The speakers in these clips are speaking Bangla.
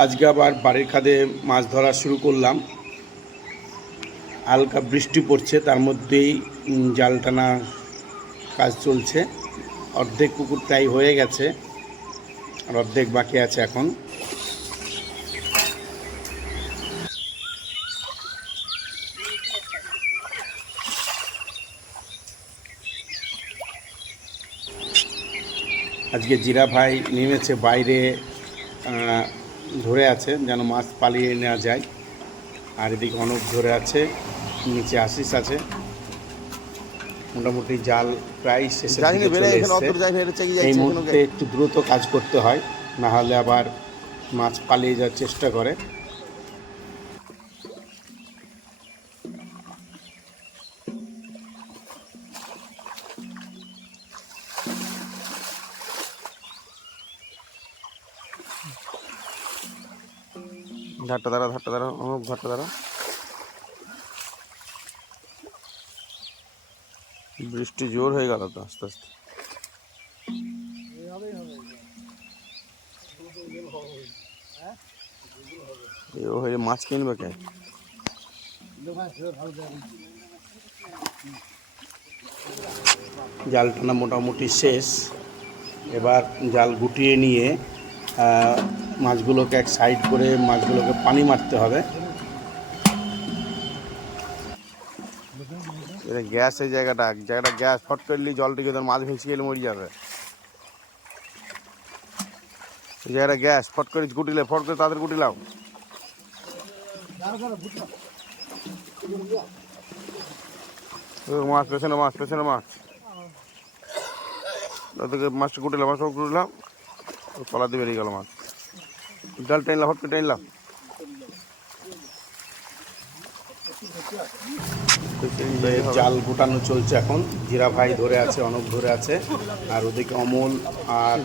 আজকে আবার বাড়ির খাদে মাছ ধরা শুরু করলাম। হালকা বৃষ্টি পড়ছে, তার মধ্যেই জাল টানা কাজ চলছে। অর্ধেক পুকুর প্রায় হয়ে গেছে, আর অর্ধেক বাকি আছে এখন। আজকে জিরা ভাই নেমেছে বাইরে, ধরে আছে যেন মাছ পালিয়ে নেওয়া যায়। আর এদিকে অনেক ধরে আছে, নিচে আশিস আছে। মোটামুটি জাল প্রায় শেষের দিকে চলে এসেছে। এই মুহূর্তে একটু দ্রুত কাজ করতে হয়, না হলে আবার মাছ পালিয়ে যাওয়ার চেষ্টা করে। ঘাটটা দাঁড়া ঘাটটা দাঁড়া। বৃষ্টি জোর হয়ে গেল তো আস্তে আস্তে। ও হয়ে মাছ কিনবে কে? জাল টানা মোটামুটি শেষ। এবার জাল গুটিয়ে নিয়ে মাছগুলোকে এক সাইড করে মাছগুলোকে পানি মারতে হবে। এটা গ্যাস, এই জায়গাটা গ্যাস ফট করলি জলটিকে তোর মাছ ভেসে গেলে মরে যাবে। এই জায়গাটা গ্যাস, ফট করে গুটিলে, ফট করে তাদের গুটিলাম। মাছ পেছনে মাছ ওদেরকে মাছটা গুটিলাম তলা দিয়ে বেরিয়ে গেল মাছ। জাল টেনলাম, ফট করে টেনলাম। জাল গুটানো চলছে এখন। জিরা ভাই ধরে আছে, অনক ধরে আছে, আর ওদিকে অমল আর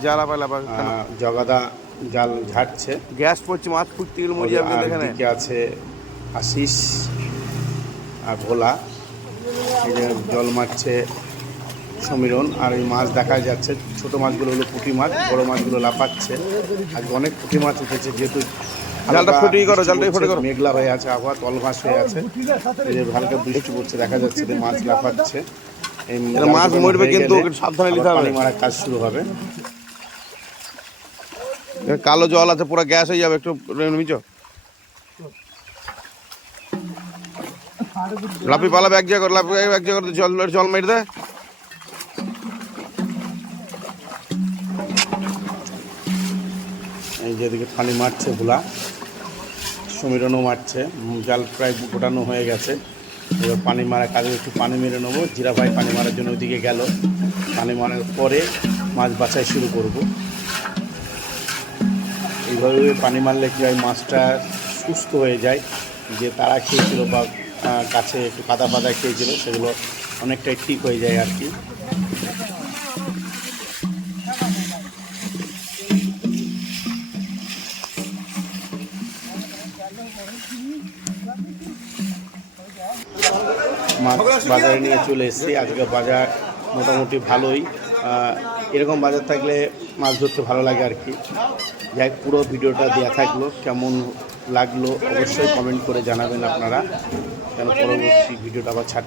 জগাদা জাল ঝাড়ছে। গ্যাস পড়ছে, মাছ ফুটতে গেলে মরে যাবে। এদিকে আছে আশিস আর ভোলা, এই যে জল মারছে সমীরণ। আর এই মাছ দেখা যাচ্ছে, ছোট মাছগুলো হলো পুঁটি মাছ, বড় মাছগুলো লাফাচ্ছে। আজকে অনেক পুঁটি মাছ উঠেছে, যেহেতু মেঘলা হয়ে আছে, আবহাওয়া তলভাস হয়ে আছে, হালকা বৃষ্টি পড়ছে, দেখা যাচ্ছে যে মাছ লাফাচ্ছে। এই মাছ মরবে, কিন্তু সাবধানে নিতে হবে, পানি মারার কাজ শুরু হবে। কালো জল আছে, পুরো গ্যাস হয়ে যাবে। একটু লাফি পালাবে এক জায়গা করে জল মেরে দেয়। এই যেদিকে পানি মারছে ভোলা, সমীরণও মারছে। জাল প্রায় গোটানো হয়ে গেছে। এবার পানি মারা কাজে একটু পানি মেরে নেবো। জিরা ভাই পানি মারার জন্য ওইদিকে গেল। পানি মারার পরে মাছ বাছাই শুরু করব। এইভাবে পানি মারলে কী হয়, মাছটা সুস্থ হয়ে যায়। যে তারা খেয়েছিল বা কাছে একটু কাদা খেয়েছিল, সেগুলো অনেকটাই ঠিক হয়ে যায় আর কি। মাছ বাজারে নিয়ে চলে এসেছি। আজকে বাজার মোটামুটি ভালোই। এরকম বাজার থাকলে মাছ ধরতে ভালো লাগে আর কি। যাই পুরো ভিডিওটা দেওয়া থাকলো, কেমন লাগলো অবশ্যই কমেন্ট করে জানাবেন আপনারা, যেন পরবর্তী ভিডিওটা আবার ছাড়তে